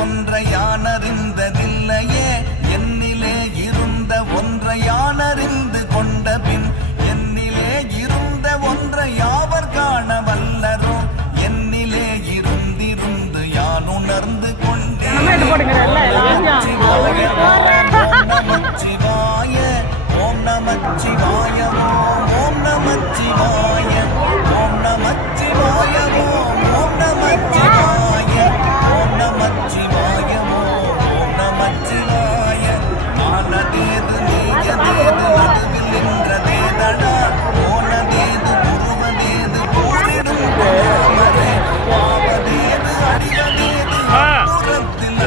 ஒன்றை யானறிந்ததில்லையே என்னிலே இருந்த ஒன்றை யானறிந்து கொண்ட பின் என்னிலே இருந்த ஒன்றை யாவர் காண வல்லரோ என்னிலே இருந்திருந்து யான் உணர்ந்து கொண்டேன். ஓம் நமச்சிவாய ஓம் நமச்சிவாய ஓம் நமச்சிவாய ஓம் நமச்சிவாய ஓம் நமச்சிவாய ஓம் நமச்சிவாய ஆனதேது நீயதேது நடுவில் நின்றதேதடா ஓனதேது குருவதேது போரிடும் குலாமரே ஆவதேது அடிவதேது புறத்தில்